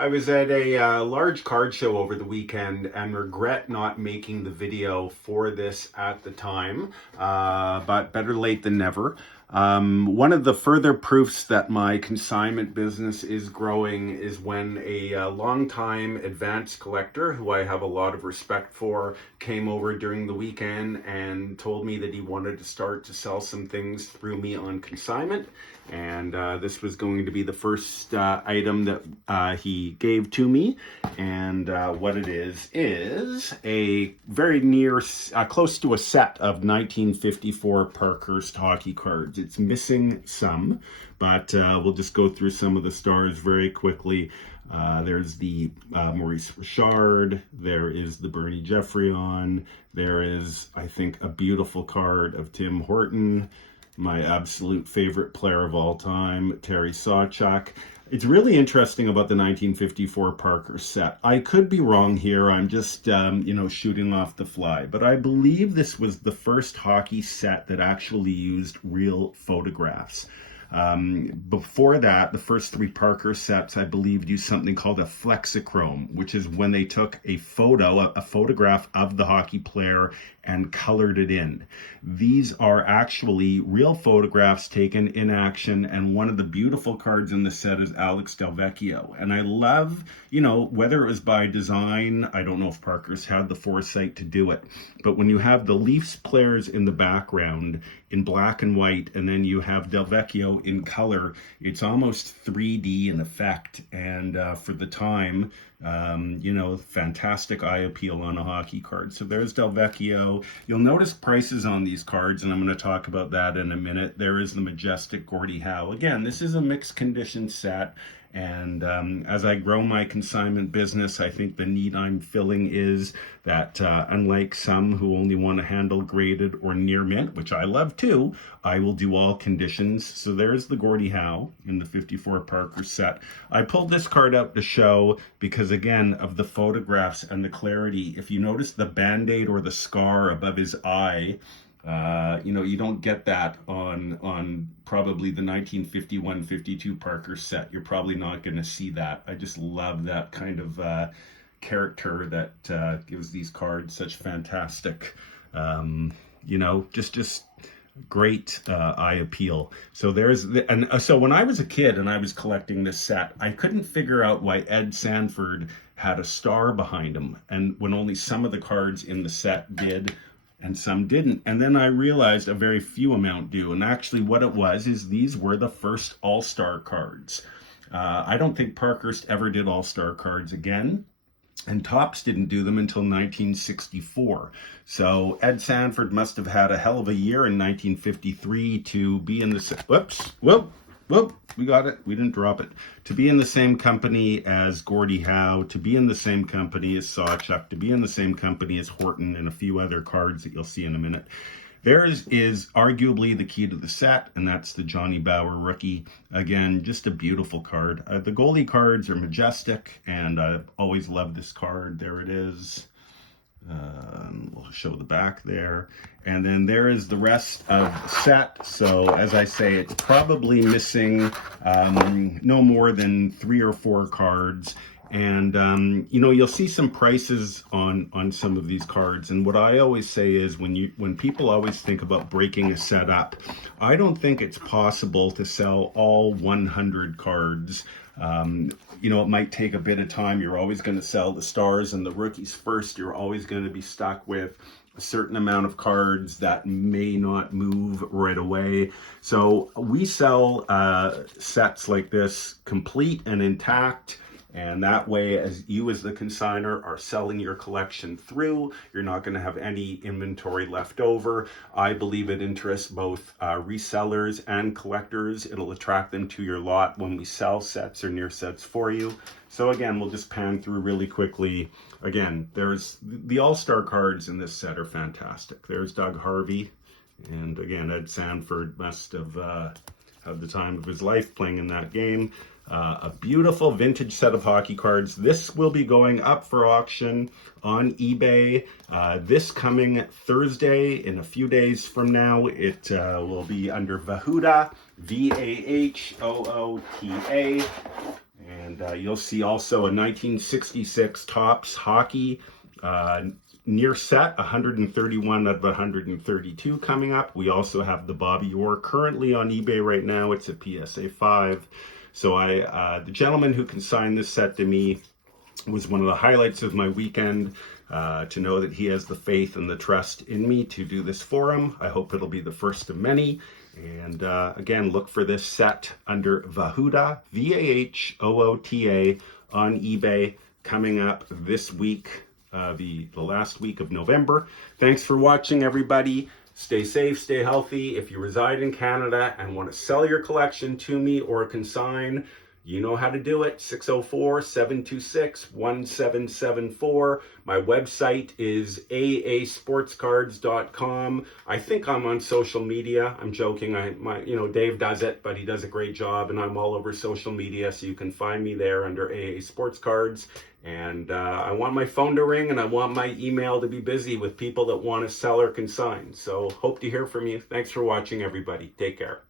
I was at a large card show over the weekend and regret not making the video for this at the time, but better late than never. One of the further proofs that my consignment business is growing is when a longtime advanced collector, who I have a lot of respect for, came over during the weekend and told me that he wanted to start to sell some things through me on consignment. And this was going to be the first item that he gave to me. And what it is a very near, close to a set of 1954 Parkhurst hockey cards. It's missing some, but we'll just go through some of the stars very quickly. There's the Maurice Richard, there is the Bernie Geoffrion, there is, I think, a beautiful card of Tim Horton, my absolute favorite player of all time, Terry Sawchuk. It's really interesting about the 1954 Parker set. I could be wrong here. I'm just, shooting off the fly. But I believe this was the first hockey set that actually used real photographs. Before that, the first three Parker sets, I believe, used something called a flexichrome, which is when they took a photograph of the hockey player and colored it in. These are actually real photographs taken in action, and one of the beautiful cards in the set is Alex Del Vecchio. And I love, whether it was by design, I don't know if Parker's had the foresight to do it, but when you have the Leafs players in the background in black and white, and then you have Del Vecchio in color, it's almost 3D in effect. And for the time, fantastic eye appeal on a hockey card. So there's Del Vecchio. You'll notice prices on these cards, and I'm going to talk about that in a minute. There is the majestic Gordy Howe. Again, this is a mixed condition set. And as I grow my consignment business, I think the need I'm filling is that unlike some who only want to handle graded or near mint, which I love too, I will do all conditions. So there's the Gordy Howe in the 54 Parker set. I pulled this card out to show because, again, of the photographs and the clarity. If you notice the Band-Aid or the scar above his eye, you don't get that on probably the 1951-52 Parker set. You're probably not going to see that. I just love that kind of character that gives these cards such fantastic, just great eye appeal. So so when I was a kid and I was collecting this set, I couldn't figure out why Ed Sanford had a star behind him, and when only some of the cards in the set did and some didn't. And then I realized a very few amount do. And actually what it was is these were the first all-star cards. I don't think Parkhurst ever did all-star cards again. And Topps didn't do them until 1964. So Ed Sanford must have had a hell of a year in 1953 to be in the... Whoop, we got it. We didn't drop it. To be in the same company as Gordy Howe, to be in the same company as Sawchuk, to be in the same company as Horton, and a few other cards that you'll see in a minute. Theirs is arguably the key to the set, and that's the Johnny Bauer rookie. Again, just a beautiful card. The goalie cards are majestic, and I've always loved this card. There it is. We'll show the back there. And then there is the rest of the set. So as I say, it's probably missing no more than 3 or 4 cards. And you'll see some prices on some of these cards. And what I always say is when people always think about breaking a set up, I don't think it's possible to sell all 100 cards. It might take a bit of time. You're always going to sell the stars and the rookies first. You're always going to be stuck with a certain amount of cards that may not move right away. So we sell sets like this complete and intact. And that way, as you as the consignor are selling your collection through, you're not going to have any inventory left over. I believe it interests both resellers and collectors. It'll attract them to your lot when we sell sets or near sets for you. So again, we'll just pan through really quickly. Again, there's the all-star cards in this set are fantastic. There's Doug Harvey. And again, Ed Sanford must have had the time of his life playing in that game. A beautiful vintage set of hockey cards. This will be going up for auction on eBay this coming Thursday. In a few days from now, it will be under Vahoota, Vahoota. And you'll see also a 1966 Topps hockey near set, 131 out of 132 coming up. We also have the Bobby Orr currently on eBay right now. It's a PSA 5. So the gentleman who consigned this set to me was one of the highlights of my weekend, to know that he has the faith and the trust in me to do this for him. I hope it'll be the first of many. And again, look for this set under Vahoota, Vahoota, on eBay, coming up this week, the last week of November. Thanks for watching, everybody. Stay safe, stay healthy. If you reside in Canada and want to sell your collection to me or consign, you know how to do it. 604-726-1774. My website is aasportscards.com. I think I'm on social media. I'm joking. Dave does it, but he does a great job, and I'm all over social media, so you can find me there under AA Sports Cards. And I want my phone to ring, and I want my email to be busy with people that want to sell or consign. So hope to hear from you. Thanks for watching, everybody. Take care.